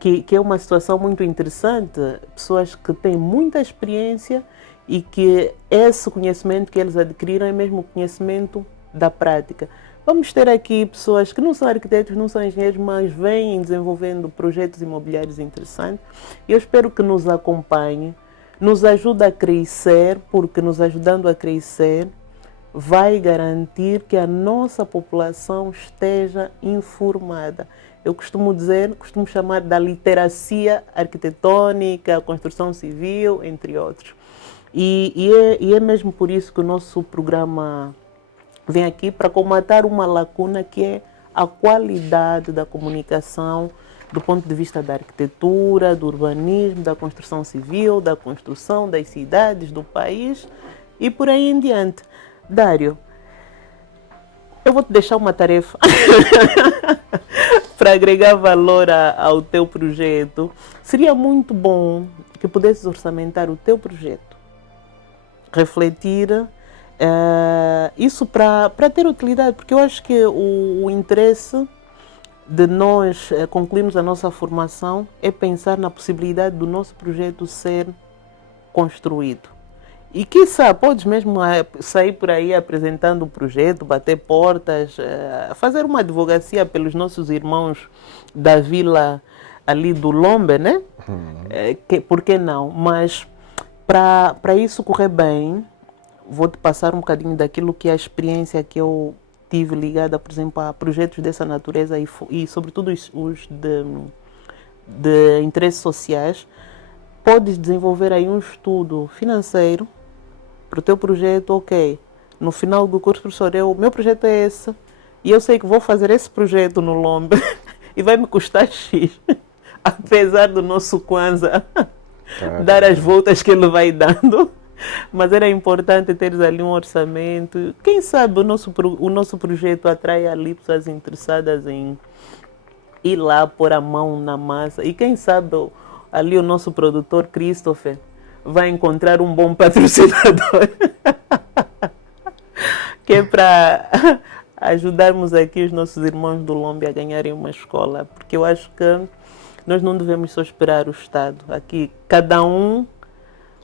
que é uma situação muito interessante. Pessoas que têm muita experiência e que esse conhecimento que eles adquiriram é mesmo o conhecimento da prática. Vamos ter aqui pessoas que não são arquitetos, não são engenheiros, mas vêm desenvolvendo projetos imobiliários interessantes. Eu espero que nos acompanhe, nos ajude a crescer, porque nos ajudando a crescer, vai garantir que a nossa população esteja informada. Eu costumo chamar da literacia arquitetônica, construção civil, entre outros. E é mesmo por isso que o nosso programa vem aqui para comatar uma lacuna que é a qualidade da comunicação do ponto de vista da arquitetura, do urbanismo, da construção civil, da construção das cidades, do país e por aí em diante. Dário, eu vou te deixar uma tarefa para agregar valor ao teu projeto. Seria muito bom que pudesses orçamentar o teu projeto, refletir isso para ter utilidade, porque eu acho que o interesse de nós concluirmos a nossa formação é pensar na possibilidade do nosso projeto ser construído. E quiçá, podes mesmo sair por aí apresentando o projeto, bater portas, fazer uma advocacia pelos nossos irmãos da vila ali do Lombe, né? Por que não? Mas para isso correr bem, vou-te passar um bocadinho daquilo que é a experiência que eu tive ligada, por exemplo, a projetos dessa natureza e sobretudo os de interesses sociais. Podes desenvolver aí um estudo financeiro para o teu projeto. Ok, no final do curso, professor, o meu projeto é esse e eu sei que vou fazer esse projeto no Lombe e vai me custar X, apesar do nosso Kwanza dar as voltas que ele vai dando. Mas era importante teres ali um orçamento. Quem sabe o nosso projeto atrai ali pessoas interessadas em ir lá pôr a mão na massa. E quem sabe ali o nosso produtor Christopher vai encontrar um bom patrocinador. Que é para ajudarmos aqui os nossos irmãos do Lombe a ganharem uma escola. Porque eu acho que nós não devemos só esperar o Estado. Aqui, cada um,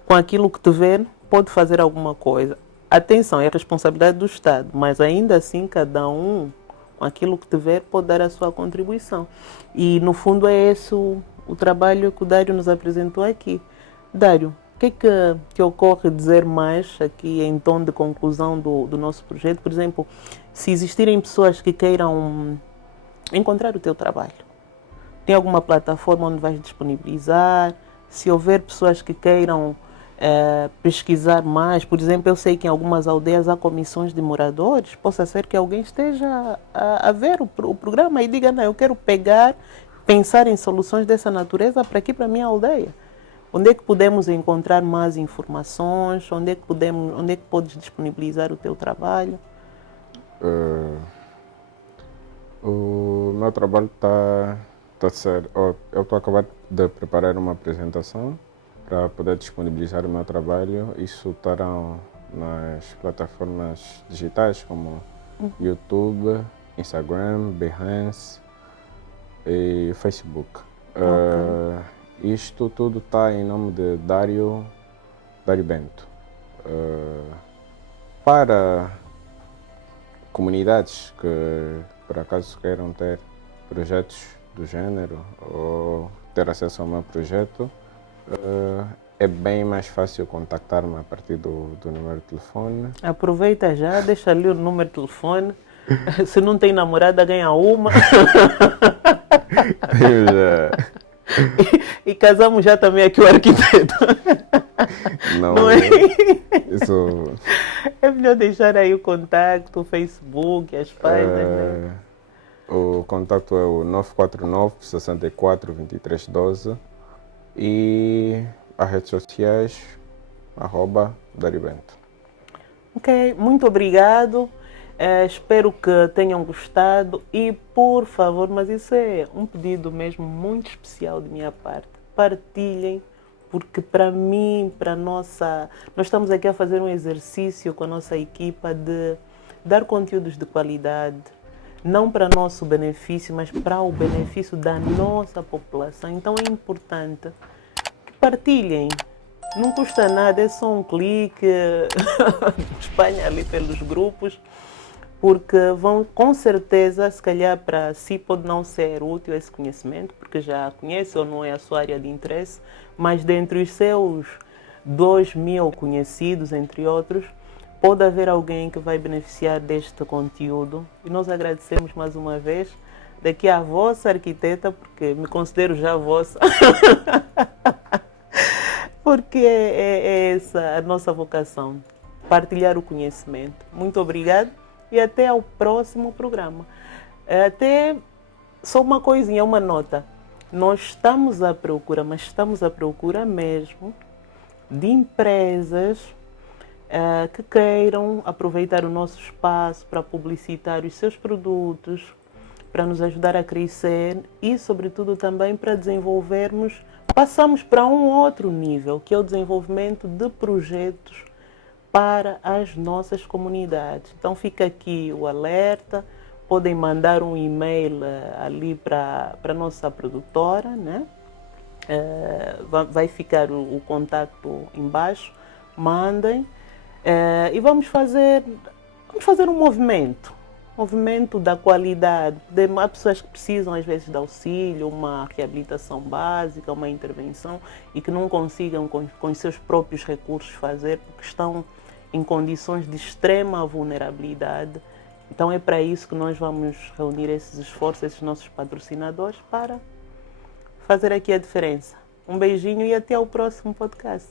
com aquilo que tiver, pode fazer alguma coisa. Atenção, é a responsabilidade do Estado, mas ainda assim, cada um, com aquilo que tiver, pode dar a sua contribuição. E, no fundo, é esse o trabalho que o Dário nos apresentou aqui. Dário, o que é que ocorre dizer mais aqui em tom de conclusão do nosso projeto? Por exemplo, se existirem pessoas que queiram encontrar o teu trabalho, tem alguma plataforma onde vais disponibilizar? Se houver pessoas que queiram pesquisar mais, por exemplo, eu sei que em algumas aldeias há comissões de moradores, possa ser que alguém esteja a ver o programa e diga, não, eu quero pensar em soluções dessa natureza para aqui, para a minha aldeia. Onde é que podemos encontrar mais informações? Onde é que podes disponibilizar o teu trabalho? Uh, o meu trabalho está a ser. Eu estou a acabar de preparar uma apresentação para poder disponibilizar o meu trabalho. Isso estará nas plataformas digitais como YouTube, Instagram, Behance e Facebook. Isto tudo está em nome de Dário Bento. Para comunidades que por acaso queiram ter projetos do género ou ter acesso ao meu projeto, é bem mais fácil contactar-me a partir do número de telefone. Aproveita já, deixa ali o número de telefone. Se não tem namorada, ganha uma. E casamos já também aqui o arquiteto. Não é? Isso... É melhor deixar aí o contato, o Facebook, as páginas. Né? O contato é o 949 64 23 12 e as redes sociais, @Daribento. Ok, muito obrigado. Espero que tenham gostado e, por favor, mas isso é um pedido mesmo muito especial de minha parte, partilhem, porque para mim, para nossa... Nós estamos aqui a fazer um exercício com a nossa equipa de dar conteúdos de qualidade, não para nosso benefício, mas para o benefício da nossa população. Então é importante que partilhem. Não custa nada, é só um clique, espalhem ali pelos grupos, porque vão, com certeza, se calhar para si pode não ser útil esse conhecimento, porque já conhece ou não é a sua área de interesse, mas dentre os seus 2.000 conhecidos, entre outros, pode haver alguém que vai beneficiar deste conteúdo. E nós agradecemos mais uma vez, daqui à vossa arquiteta, porque me considero já vossa, porque é essa a nossa vocação, partilhar o conhecimento. Muito obrigada. E até ao próximo programa. Até só uma coisinha, uma nota. Nós estamos à procura, mas estamos à procura mesmo de empresas que queiram aproveitar o nosso espaço para publicitar os seus produtos, para nos ajudar a crescer e, sobretudo, também para desenvolvermos, passamos para um outro nível, que é o desenvolvimento de projetos para as nossas comunidades. Então fica aqui o alerta, podem mandar um e-mail ali para a nossa produtora, né? Vai ficar o contato embaixo, mandem e vamos fazer um movimento da qualidade. Há pessoas que precisam às vezes de auxílio, uma reabilitação básica, uma intervenção e que não consigam com os seus próprios recursos fazer porque estão em condições de extrema vulnerabilidade. Então é para isso que nós vamos reunir esses esforços, esses nossos patrocinadores, para fazer aqui a diferença. Um beijinho e até ao próximo podcast.